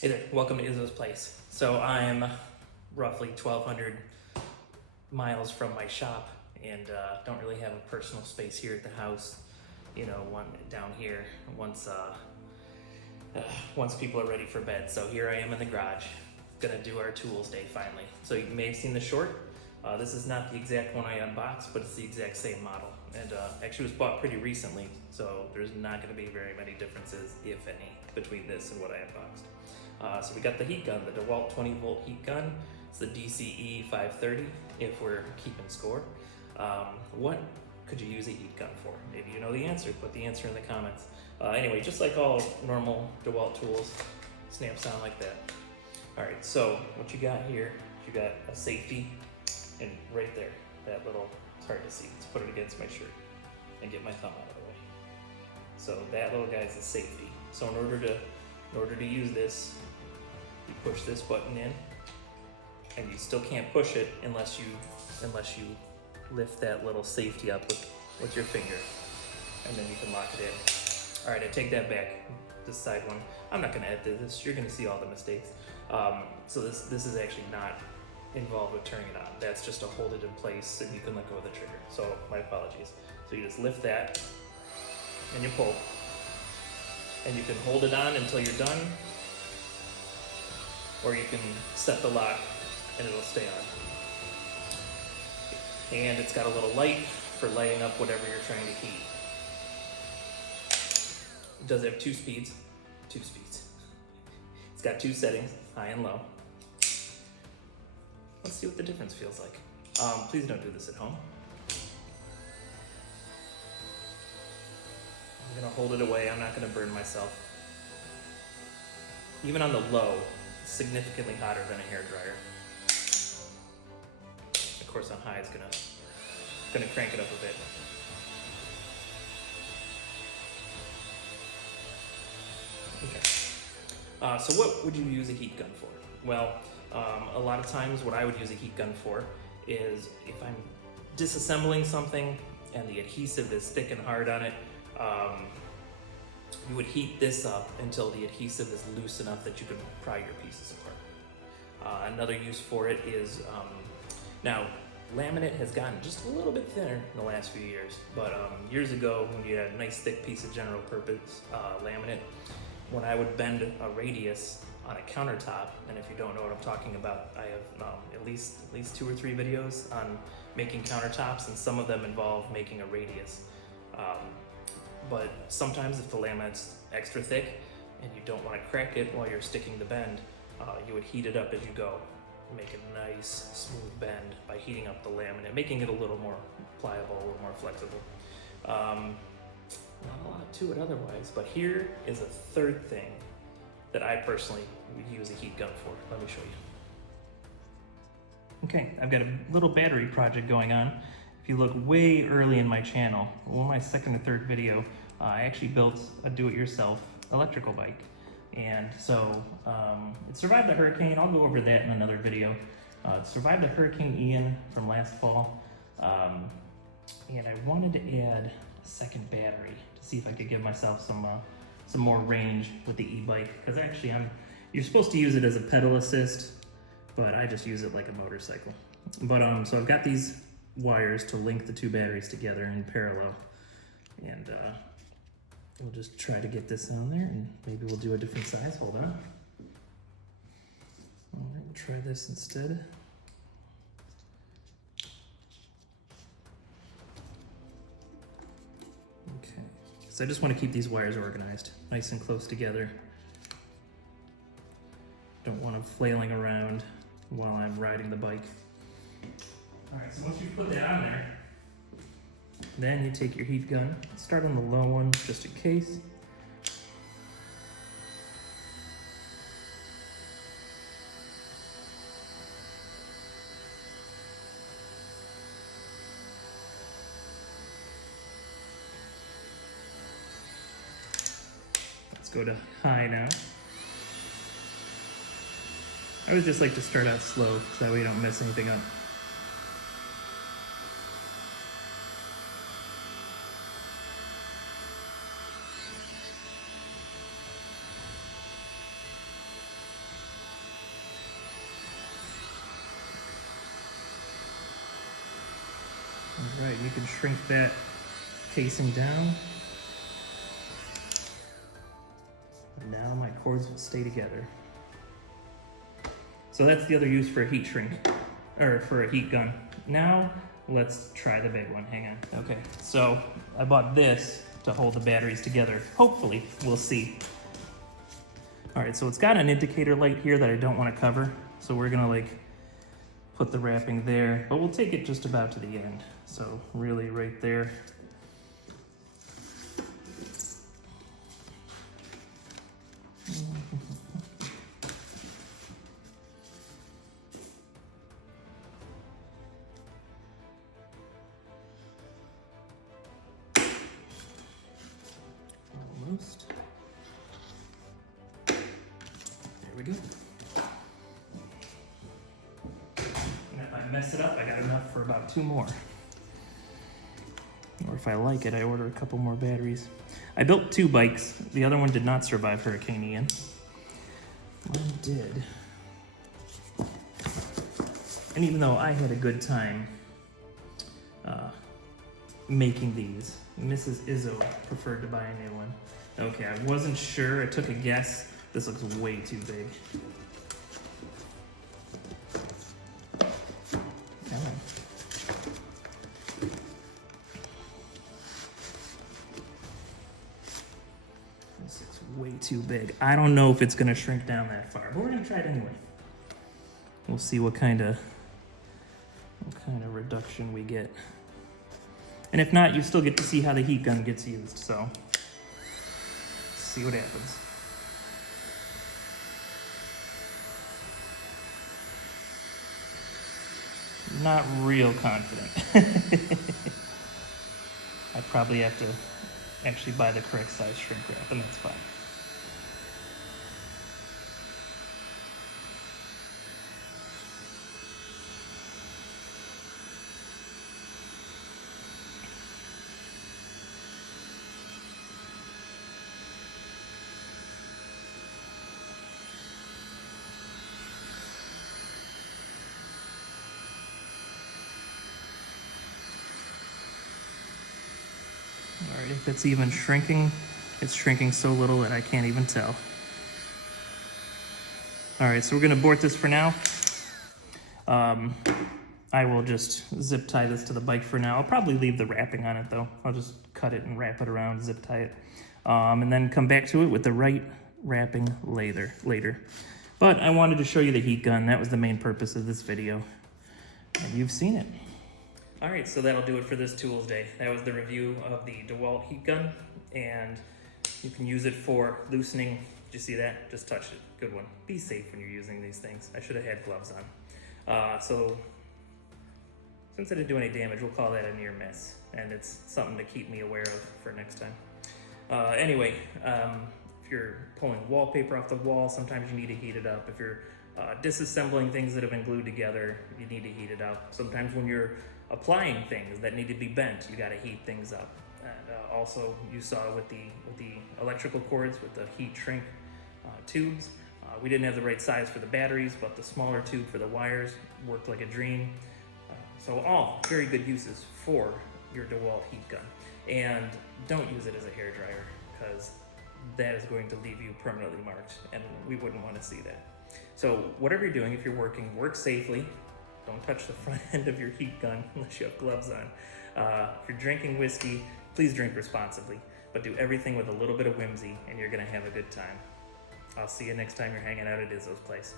Hey there, welcome to Izzo's place. So I'm roughly 1,200 miles from my shop and don't really have a personal space here at the house. You know, one down here once people are ready for bed. So here I am in the garage, gonna do our Toolsday finally. So you may have seen the short. This is not the exact one I unboxed, but it's the exact same model. And actually was bought pretty recently, so there's not gonna be very many differences, if any, between this and what I unboxed. So we got the heat gun, the DeWalt 20 volt heat gun. It's the DCE 530 if we're keeping score. What could you use a heat gun for? Maybe you know the answer, put the answer in the comments. Anyway, just like all normal DeWalt tools, snap sound like that. All right, so what you got here, you got a safety, and right there, that little, it's hard to see. Let's put it against my shirt and get my thumb out of the way. So that little guy's the safety. So in order to use this, you push this button in, and you still can't push it unless you lift that little safety up with your finger, and then you can lock it in. All right, I take that back. This side one, I'm not gonna edit this. You're gonna see all the mistakes. So this is actually not involved with turning it on. That's just to hold it in place and you can let go of the trigger. So my apologies. So you just lift that and you pull. And you can hold it on until you're done, or you can set the lock and it'll stay on. And it's got a little light for lighting up whatever you're trying to heat. It does have two speeds. It's got two settings, high and low. Let's see what the difference feels like. Please don't do this at home. I'm gonna hold it away, I'm not gonna burn myself. Even on the low, it's significantly hotter than a hairdryer. Of course on high it's gonna crank it up a bit. Okay. So what would you use a heat gun for? Well, a lot of times what I would use a heat gun for is if I'm disassembling something and the adhesive is thick and hard on it, you would heat this up until the adhesive is loose enough that you can pry your pieces apart. Another use for it is, now laminate has gotten just a little bit thinner in the last few years, but years ago when you had a nice thick piece of general purpose laminate, when I would bend a radius on a countertop, and if you don't know what I'm talking about, I have at least 2 or 3 videos on making countertops, and some of them involve making a radius. But sometimes if the laminate's extra thick and you don't want to crack it while you're sticking the bend, you would heat it up as you go. Make a nice smooth bend by heating up the laminate, making it a little more pliable, a little more flexible. Not a lot to it otherwise, but here is a third thing that I personally would use a heat gun for. Let me show you. Okay, I've got a little battery project going on. If you look way early in my channel, one of my second or third video, I actually built a do-it-yourself electrical bike. And so it survived the hurricane. I'll go over that in another video. It survived the Hurricane Ian from last fall. And I wanted to add a second battery to see if I could give myself some more range with the e-bike. Because actually you're supposed to use it as a pedal assist, but I just use it like a motorcycle. But so I've got these wires to link the two batteries together in parallel, and we'll just try to get this on there, and maybe we'll do a different size. Hold on. All right, we'll try this instead. Okay, so I just want to keep these wires organized, nice and close together. Don't want them flailing around while I'm riding the bike. All right, so once you put that on there, then you take your heat gun, start on the low one just in case. Let's go to high now. I always just like to start out slow so that way you don't mess anything up. you can shrink that casing down. And now my cords will stay together. So that's the other use for a heat shrink, or for a heat gun. Now, let's try the big one, hang on. Okay, so I bought this to hold the batteries together. Hopefully, we'll see. All right, so it's got an indicator light here that I don't want to cover. So we're gonna like put the wrapping there, but we'll take it just about to the end. So really right there. Almost. There we go. And if I mess it up, I got enough for about 2 more. Or if I like it, I order a couple more batteries. I built 2 bikes. The other one did not survive Hurricane Ian. One did. And even though I had a good time making these, Mrs. Izzo preferred to buy a new one. Okay, I wasn't sure. I took a guess. This looks way too big. Come on. This looks way too big. I don't know if it's gonna shrink down that far, but we're gonna try it anyway. We'll see what kind of reduction we get. And if not, you still get to see how the heat gun gets used, so let's see what happens. Not real confident. I probably have to actually buy the correct size shrink wrap, and that's fine. All right, if it's even shrinking, it's shrinking so little that I can't even tell. All right, so we're gonna abort this for now. I will just zip tie this to the bike for now. I'll probably leave the wrapping on it though. I'll just cut it and wrap it around, zip tie it, and then come back to it with the right wrapping later. But I wanted to show you the heat gun. That was the main purpose of this video, and you've seen it. All right, so that'll do it for this Toolsday. That was the review of the DeWalt heat gun, and you can use it for loosening. Did you see that? Just touched it. Good one. Be safe when you're using these things. I should have had gloves on. So since I didn't do any damage, we'll call that a near miss, and it's something to keep me aware of for next time. Anyway, if you're pulling wallpaper off the wall, sometimes you need to heat it up. If you're disassembling things that have been glued together, you need to heat it up. Sometimes when you're applying things that need to be bent, you got to heat things up. And also, you saw with the electrical cords, with the heat shrink tubes, we didn't have the right size for the batteries, but the smaller tube for the wires worked like a dream. So all very good uses for your DeWalt heat gun. And don't use it as a hairdryer, because that is going to leave you permanently marked, and we wouldn't want to see that. So whatever you're doing, if you're working, work safely. Don't touch the front end of your heat gun unless you have gloves on. If you're drinking whiskey, please drink responsibly, but do everything with a little bit of whimsy, and you're gonna have a good time. I'll see you next time you're hanging out at Izzo's place.